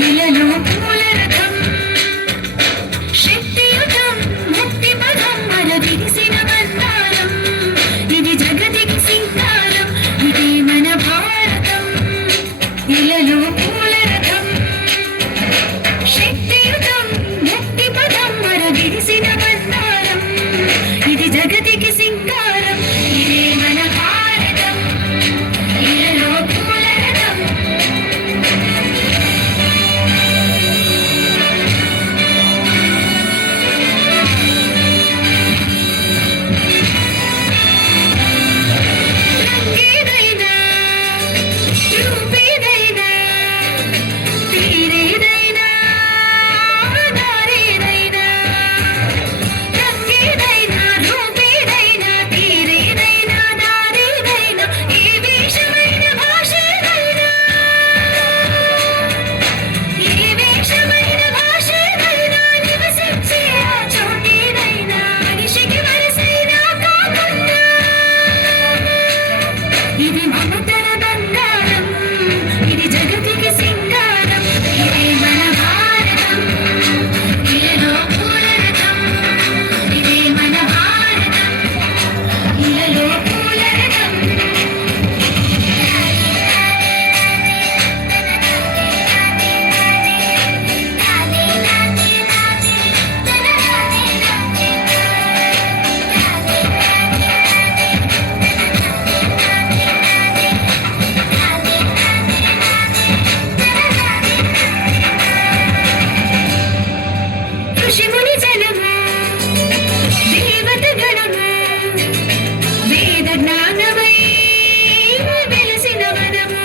ఇలలో పూల రథం శక్తియుతం ముక్తి పదం మరవిరిసిన బంగారం ఇది జగతికి సింగారం ఇదే మన భారతం ఇలలో పూల రథం శక్తియుతం ముక్తి పదం మరవిరిసిన బంగారం ఇది జగతికి సింగారం ఇదే మన భారతం ఇలలో పూల రథం రంగేదైనా రూపేదైనా తీరేదైనా దారేదైనా రంగేదైనా రూపేదైనా తీరేదైనా దారేదైనా ఏ వేషమైన భాషేదైనా ఏ వేషమైన భాషేదైనా నివసించే ఆ చోటేదైనా మనిషికి మనసైనా కాకుండా ఇది మమతల బంగారం ఇది జగతికి సింగారం ఇదే మన భారతం ఇలలో పూల రథం ఇదే మన భారతం ఇలలో పూల రథం ఋషిముని జనము దేవత గణము వేద జ్ఞానమై వెలసిన వనము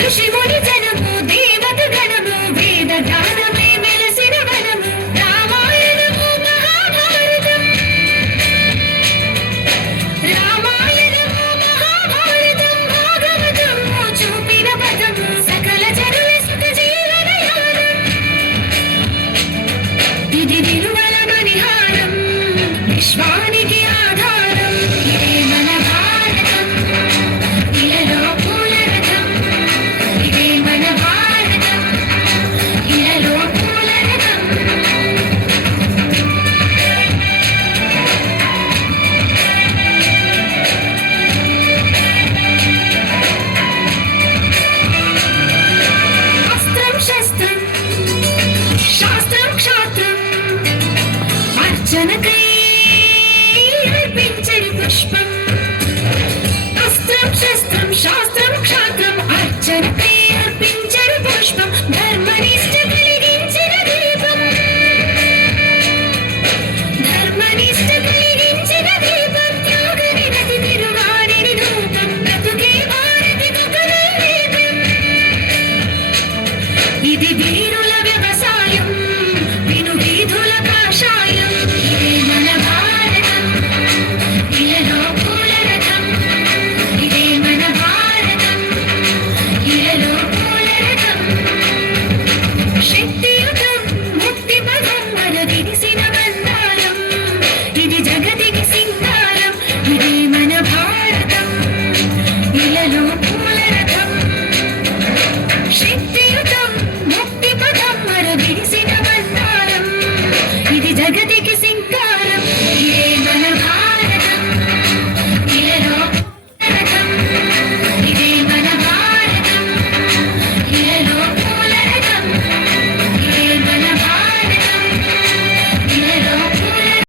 ఋషిముని జనము దేవత గణము వేద జ్ఞానమై వెలసిన వనము రామాయణము మహాభారతం రామాయణము మహాభారతం భాగవతము చూపిన పదము సకల జనుల సుఖ జీవనయానం ఇది విలువల మణిహారం విశ్వానికి ఆధారం ఇదే మన భారతం ఇలలో పూల రథం ఇదే మన భారతం ఇలలో పూల రథం అస్త్రం శస్త్రం శాస్త్రం క్షాత్రం అర్చనకై అర్పించని పుష్పం అస్త్రం శస్త్రం శాస్త్రం క్షాత్రం అర్చనకై అర్పించని పుష్పం ధర్మనిష్ట కలిగించిన దీపం ధర్మనిష్ట కలిగించిన దీపం త్యాగని రతి తిరుగాడిని రూపం బ్రతుకే భారతి ఒక నైవేద్యం ఇది